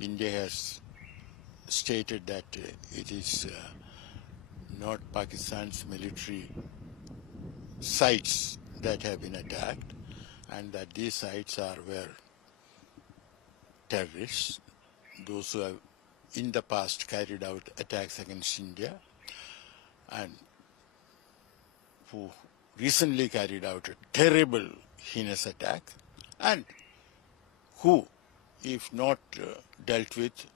India has stated that it is not Pakistan's military sites that have been attacked, and that these sites are where terrorists, those who have in the past carried out attacks against India and who recently carried out a terrible, heinous attack, and who, if not dealt with,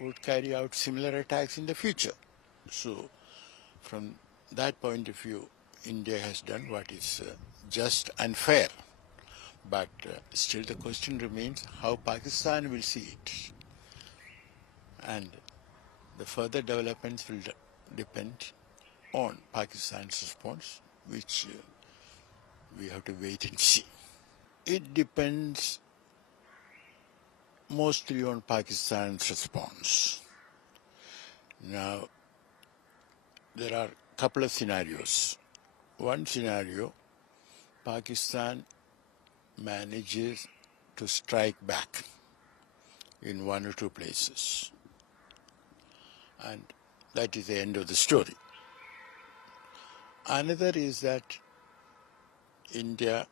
would carry out similar attacks in the future. So, from that point of view, India has done what is just and fair. But still the question remains how Pakistan will see it. And the further developments will depend on Pakistan's response, which we have to wait and see. It depends mostly on Pakistan's response. Now, there are a couple of scenarios. One scenario, Pakistan manages to strike back in one or two places. And that is the end of the story. Another is that India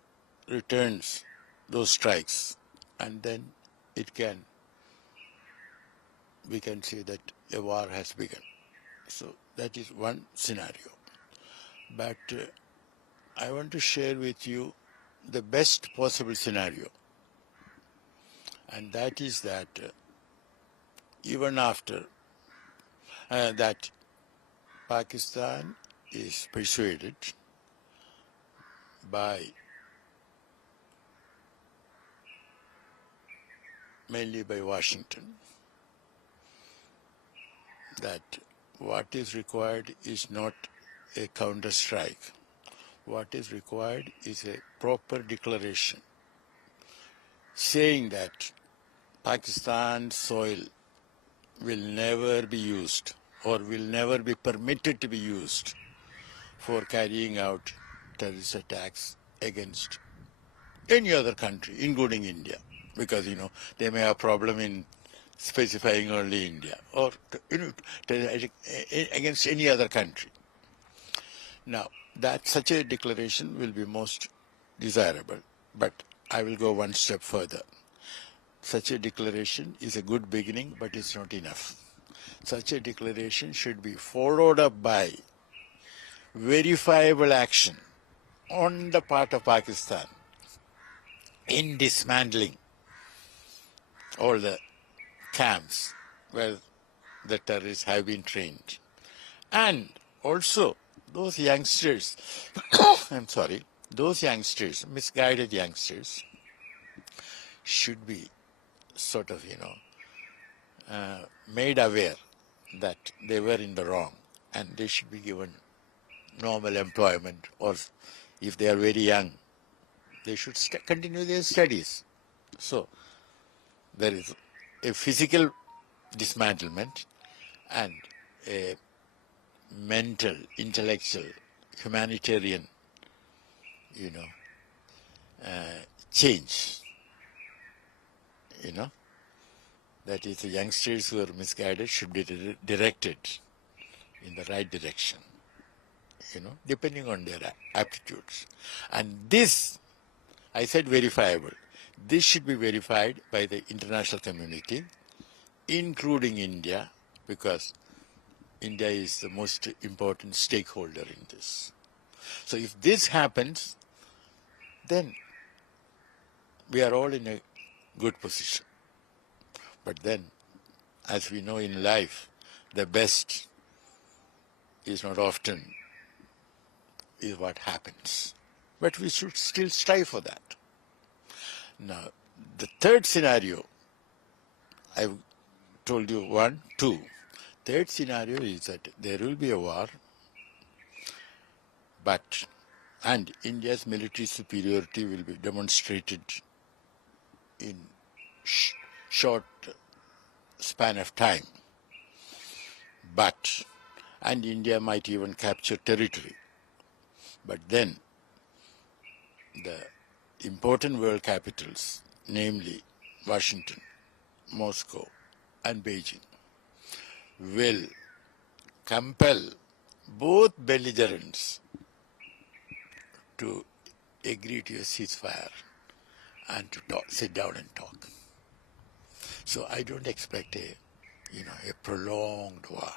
returns those strikes, and then we can say that a war has begun. So that is one scenario. But I want to share with you the best possible scenario. And that is that even after that Pakistan is persuaded mainly by Washington, that what is required is not a counter-strike. What is required is a proper declaration saying that Pakistan's soil will never be used or will never be permitted to be used for carrying out terrorist attacks against any other country, including India, because, they may have a problem in specifying only India, or against any other country. Now, such a declaration will be most desirable, but I will go one step further. Such a declaration is a good beginning, but it's not enough. Such a declaration should be followed up by verifiable action on the part of Pakistan in dismantling all the camps where the terrorists have been trained. And also, those youngsters, those youngsters, misguided youngsters, should be sort of, made aware that they were in the wrong, and they should be given normal employment, or if they are very young, they should continue their studies. So there is a physical dismantlement and a mental, intellectual, humanitarian, change. That is, the youngsters who are misguided should be directed in the right direction, depending on their aptitudes. And this, I said verifiable, this should be verified by the international community, including India, because India is the most important stakeholder in this. So if this happens, then we are all in a good position. But then, as we know in life, the best is not often is what happens. But we should still strive for that. Now, the third scenario, I've told you 1, 2. Third scenario is that there will be a war, and India's military superiority will be demonstrated in short span of time. And India might even capture territory. But then the important world capitals, namely Washington, Moscow, and Beijing will compel both belligerents to agree to a ceasefire and to sit down and talk. So I don't expect a prolonged war.